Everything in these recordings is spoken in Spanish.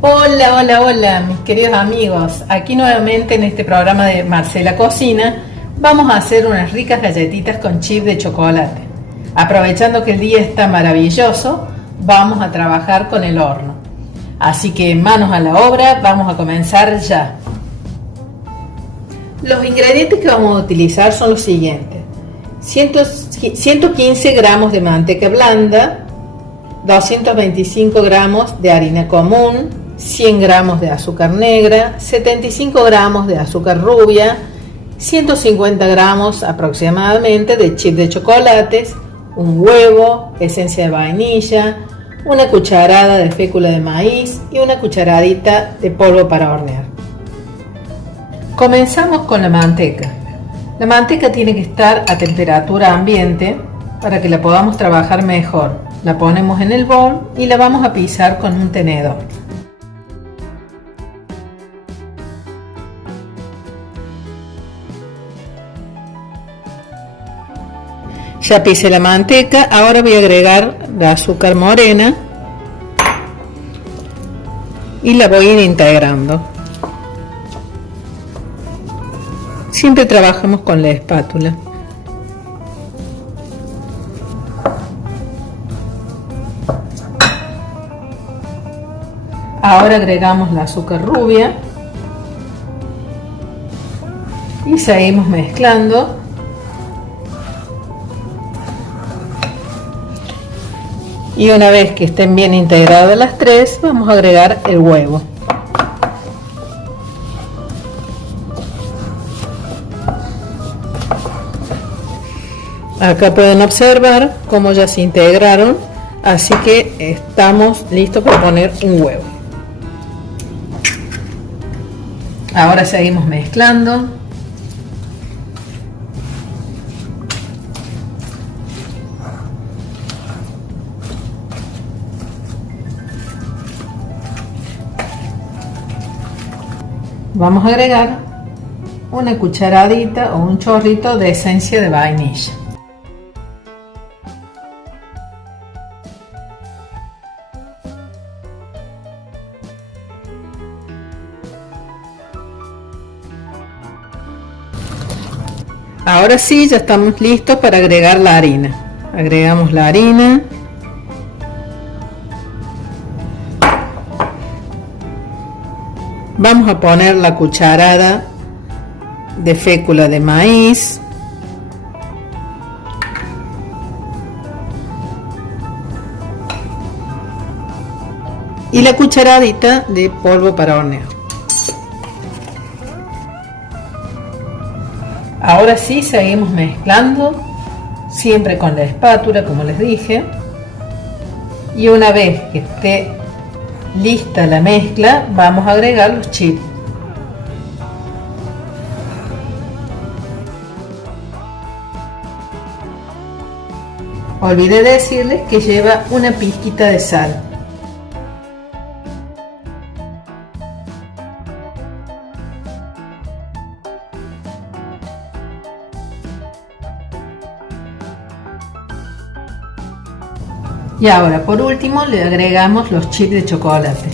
Hola, hola, hola, mis queridos amigos. Aquí nuevamente en este programa de Marcela Cocina vamos a hacer unas ricas galletitas con chip de chocolate. Aprovechando que el día está maravilloso, vamos a trabajar con el horno. Así que manos a la obra, vamos a comenzar ya. Los ingredientes que vamos a utilizar son los siguientes: 115 gramos de manteca blanda, 225 gramos de harina común, 100 gramos de azúcar negra, 75 gramos de azúcar rubia, 150 gramos aproximadamente de chip de chocolates, un huevo, esencia de vainilla, una cucharada de fécula de maíz y una cucharadita de polvo para hornear. Comenzamos con la manteca. La manteca tiene que estar a temperatura ambiente para que la podamos trabajar mejor. La ponemos en el bol y la vamos a pisar con un tenedor. Ya pisé la manteca, ahora voy a agregar la azúcar morena y la voy a ir integrando. Siempre trabajamos con la espátula. Ahora agregamos la azúcar rubia y seguimos mezclando. Y una vez que estén bien integradas las tres, vamos a agregar el huevo. Acá pueden observar cómo ya se integraron, así que estamos listos para poner un huevo. Ahora seguimos mezclando. Vamos a agregar una cucharadita o un chorrito de esencia de vainilla. Ahora sí, ya estamos listos para agregar la harina. Agregamos la harina. Vamos a poner la cucharada de fécula de maíz. Y la cucharadita de polvo para hornear. Ahora sí, seguimos mezclando, siempre con la espátula, como les dije. Y una vez que esté lista la mezcla, vamos a agregar los chips. Olvidé decirles que lleva una pizquita de sal. Y ahora por último le agregamos los chips de chocolate.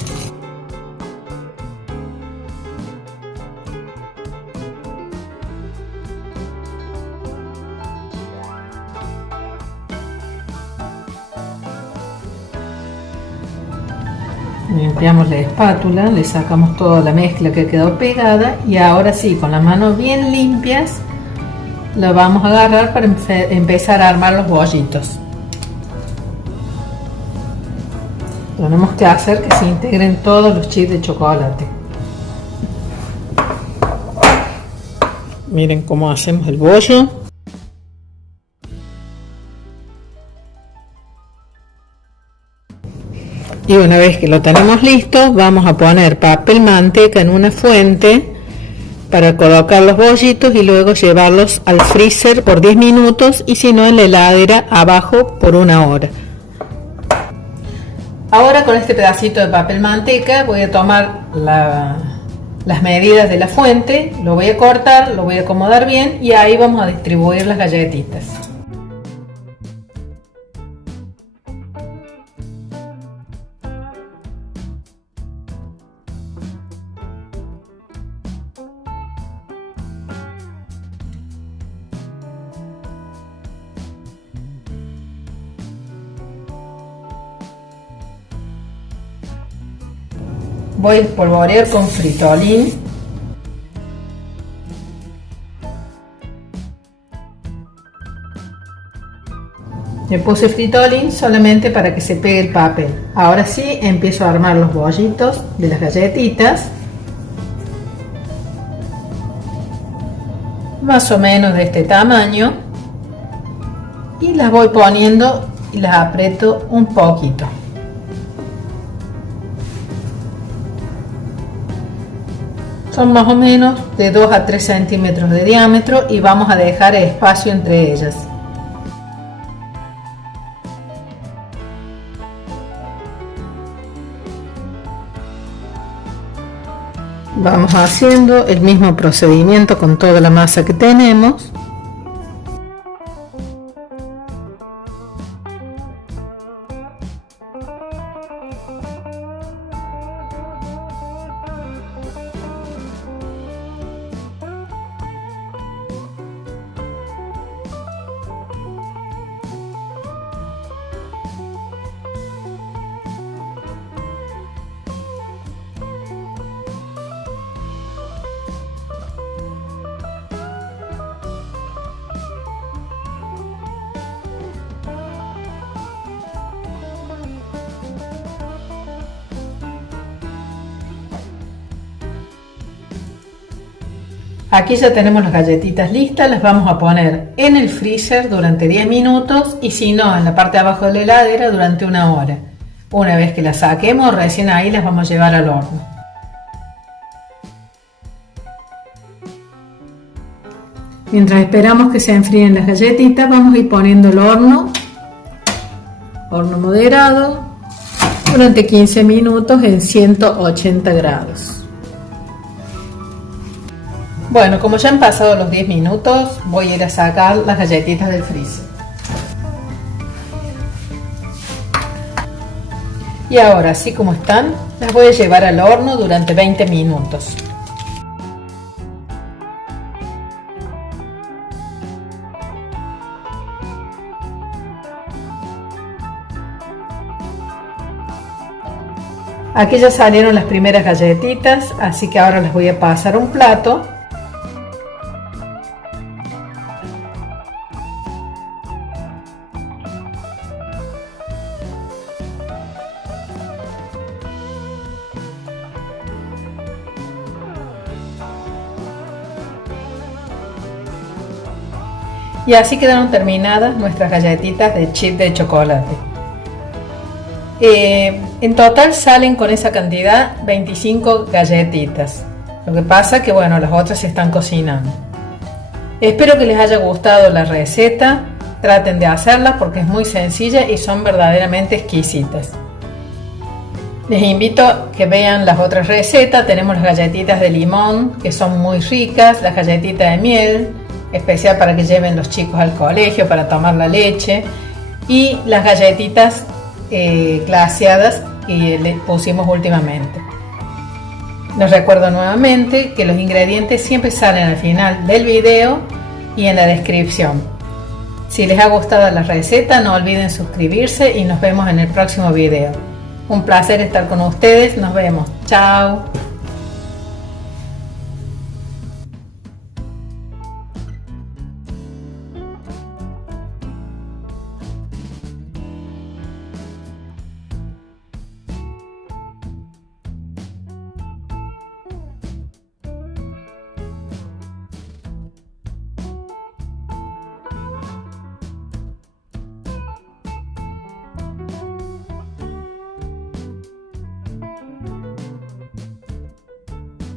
Limpiamos la espátula, le sacamos toda la mezcla que quedó pegada y ahora sí, con las manos bien limpias, la vamos a agarrar para empezar a armar los bollitos. Tenemos que hacer que se integren todos los chips de chocolate. Miren cómo hacemos el bollo. Y una vez que lo tenemos listo, vamos a poner papel manteca en una fuente para colocar los bollitos y luego llevarlos al freezer por 10 minutos y si no en la heladera abajo por 1 hora. Ahora con este pedacito de papel manteca voy a tomar las medidas de la fuente, lo voy a cortar, lo voy a acomodar bien y ahí vamos a distribuir las galletitas. voy a espolvorear con fritolín. Le puse fritolín solamente para que se pegue el papel. Ahora sí empiezo a armar los bollitos de las galletitas. Más o menos de este tamaño. Y las voy poniendo y las aprieto un poquito. Son más o menos de 2 a 3 centímetros de diámetro y vamos a dejar espacio entre ellas. Vamos haciendo el mismo procedimiento con toda la masa que tenemos. Aquí ya tenemos las galletitas listas, las vamos a poner en el freezer durante 10 minutos y si no, en la parte de abajo de la heladera durante 1 hora. Una vez que las saquemos, recién ahí las vamos a llevar al horno. Mientras esperamos que se enfríen las galletitas, vamos a ir poniendo el horno moderado, durante 15 minutos en 180 grados. Bueno, como ya han pasado los 10 minutos, voy a ir a sacar las galletitas del freezer. Y ahora, así como están, las voy a llevar al horno durante 20 minutos. Aquí ya salieron las primeras galletitas, así que ahora las voy a pasar a un plato. Y así quedaron terminadas nuestras galletitas de chip de chocolate. En total salen con esa cantidad 25 galletitas. Lo que pasa que bueno, las otras se están cocinando. Espero que les haya gustado la receta. Traten de hacerla porque es muy sencilla y son verdaderamente exquisitas. Les invito a que vean las otras recetas. Tenemos las galletitas de limón que son muy ricas, las galletitas de miel, especial para que lleven los chicos al colegio para tomar la leche, y las galletitas glaseadas que le pusimos últimamente. Les recuerdo nuevamente que los ingredientes siempre salen al final del video y en la descripción. Si les ha gustado la receta, no olviden suscribirse y nos vemos en el próximo video. Un placer estar con ustedes, nos vemos, chao.